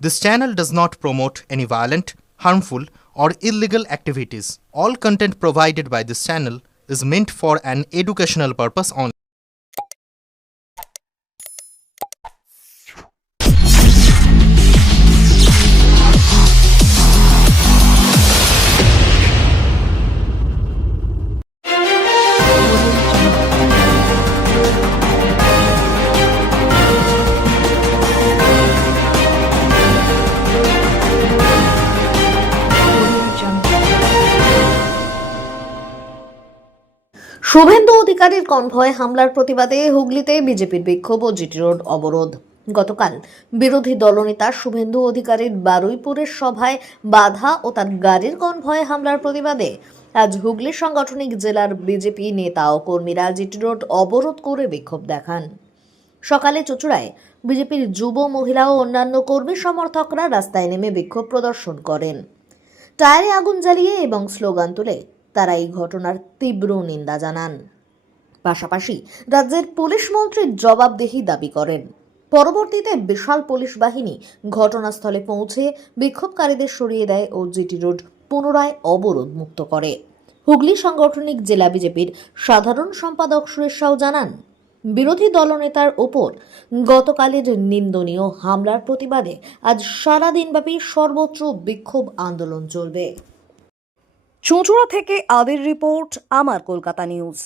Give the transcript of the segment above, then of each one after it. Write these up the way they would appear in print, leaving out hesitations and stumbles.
This channel does not promote any violent, harmful, or illegal activities. All content provided by this channel is meant for an educational purpose only. Suvendu অধিকারীর convoy হামলার প্রতিবাদে হুগলিতে বিজেপির বিক্ষোভ ও GT road অবরোধ। গতকাল বিরোধী দলনেতা শুভেন্দু অধিকারীর বারুইপুরের সভায় বাধা ও তার গাড়ির কনভয় হামলার প্রতিবাদে আজ হুগলি সাংগঠনিক জেলার বিজেপি নেতা ও কর্মীরা জিটি রোড অবরোধ করে বিক্ষোভ দেখান। সকালে চুঁচুড়ায় বিজেপির যুব, মহিলা ও অন্যান্য কর্মী সমর্থকরা রাস্তায় নেমে বিক্ষোভ প্রদর্শন করেন। টায়ারে আগুন জ্বালিয়ে এবং স্লোগান তুলে তারা এই ঘটনার তীব্র নিন্দা জানান। পাশাপাশি রাজ্যের পুলিশ মন্ত্রীর জবাবদিহি দাবি করেন। পরবর্তীতে বিশাল পুলিশ বাহিনী ঘটনাস্থলে পৌঁছে বিক্ষোভকারীদের সরিয়ে দেয় ও জিটি রোড পুনরায় অবরোধ মুক্ত করে। হুগলি সাংগঠনিক জেলা বিজেপির সাধারণ সম্পাদক সুরেশ সাউ জানান, বিরোধী দলনেতার ওপর গতকালের নিন্দনীয় হামলার প্রতিবাদে আজ সারাদিনব্যাপী সর্বত্র বিক্ষোভ আন্দোলন চলবে। চুঁচুড়া থেকে আদির রিপোর্ট, আমার কলকাতা নিউজ।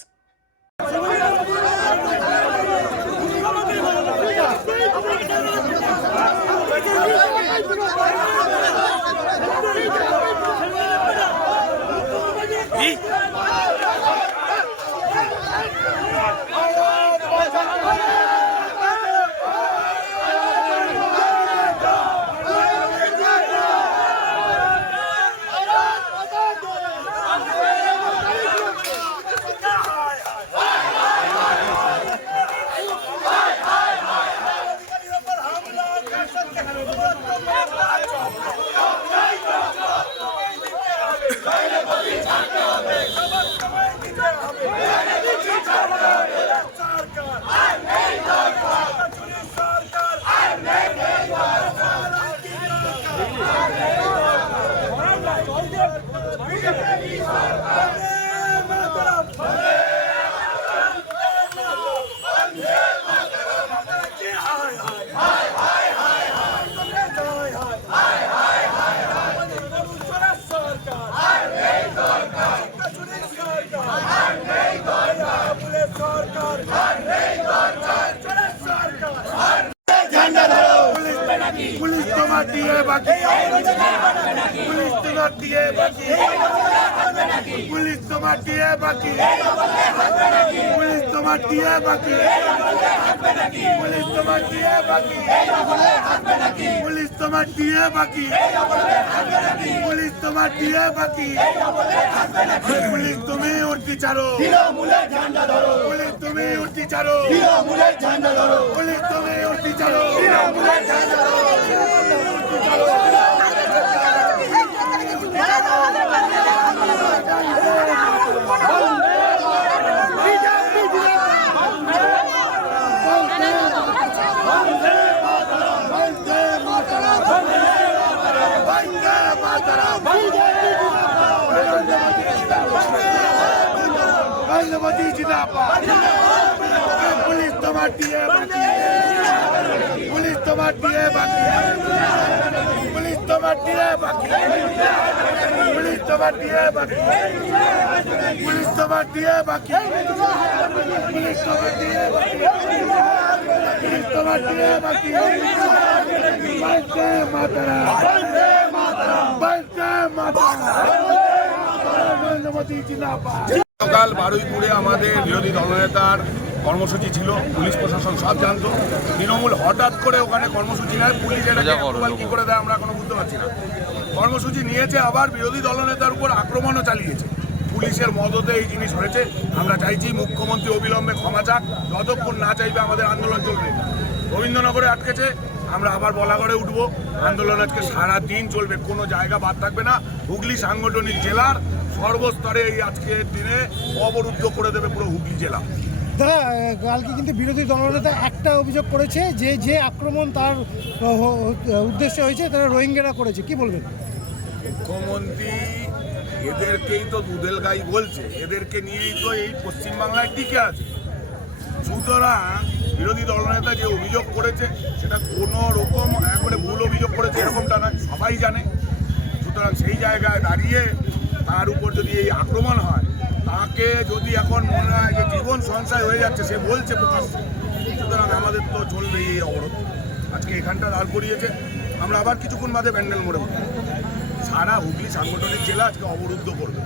पुलिस তোমার দিয়ে বাকি, পুলিশ তোমার দিয়ে বাকি, পুলিশ তোমার দিয়ে বাকি, পুলিশ তোমার দিয়ে বাকি, পুলিশ তোমার দিয়ে বাকি, পুলিশ তোমার দিয়ে বাকি, পুলিশ তোমার দিয়ে বাকি, পুলিশ তুমি উঠতি চারো, পুলিশ তুমি উঠতি চারো, পুলিশ তুমি উঠতি চারো, পুলিশ তোমার দিয়ে বাকি, পুলিশ তোমার দিয়ে বাকি, পুলিশ তোমার দিয়ে বাকি, পুলিশ তোমার দিয়ে বাকি, পুলিশ তোমার দিয়ে বাকি, পুলিশ তোমার দিয়ে বাকি, পুলিশ তোমার দিয়ে বাকি। বন্দে মাতরম, বন্দে মাতরম, বন্দে মাতরম, নরেন্দ্র মোদী জিন্দাবাদ। গতকাল বারুইপুরে আমাদের বিরোধী দলনেতার কর্মসূচি ছিল, পুলিশ প্রশাসন সব জানতো। তৃণমূল হঠাৎ করে ওখানে কর্মসূচি নেয়, পুলিশ এটাকে কি করে দেয় আমরা এখনো বুঝতে পারছি না। কর্মসূচি নিয়েছে, আবার বিরোধী দলনেতার উপর আক্রমণও চালিয়েছে। পুলিশের মদতে এই জিনিস হয়েছে। আমরা চাইছি মুখ্যমন্ত্রী অবিলম্বে ক্ষমা চাক, যতক্ষণ না চাইবে আমাদের আন্দোলন চলবে। রবীন্দ্রনগরে আটকেছে, আমরা আবার বলাগড়ে উঠবো। আন্দোলন আজকে সারাদিন চলবে, কোনো জায়গা বাদ থাকবে না। হুগলি সাংগঠনিক জেলার সর্বস্তরে এই আজকের দিনে অবরুদ্ধ করে দেবে পুরো হুগলি জেলা। দাদা কালকে কিন্তু বিরোধী দলনেতা একটা অভিযোগ করেছে যে আক্রমণ তার উদ্দেশ্য হয়েছে তারা রোহিঙ্গারা করেছে, কি বলবেন? মুখ্যমন্ত্রী এদেরকেই তো দুধেল গাই বলছে, এদেরকে নিয়েই তো এই পশ্চিমবাংলায় টিকে আছে। সুতরাং বিরোধী দলনেতা যে অভিযোগ করেছে সেটা কোনো রকম একবারে ভুল অভিযোগ করেছে এরকমটা নয়, সবাই জানে। সুতরাং সেই জায়গায় দাঁড়িয়ে তার উপর যদি এই আক্রমণ হয়, তাকে যদি এখন মনে হয় যে জীবন সংশয় হয়ে যাচ্ছে, সে বলছে প্রকাশ্যে, সুতরাং আমাদের তো চলবেই এই অবরোধ। আজকে এখানটা দাঁড় করিয়েছে, আমরা আবার কিছুক্ষণ বাদে ব্যান্ডেল মোড়ে উঠব। সারা হুগলি সাংগঠনিক জেলা আজকে অবরুদ্ধ করবে।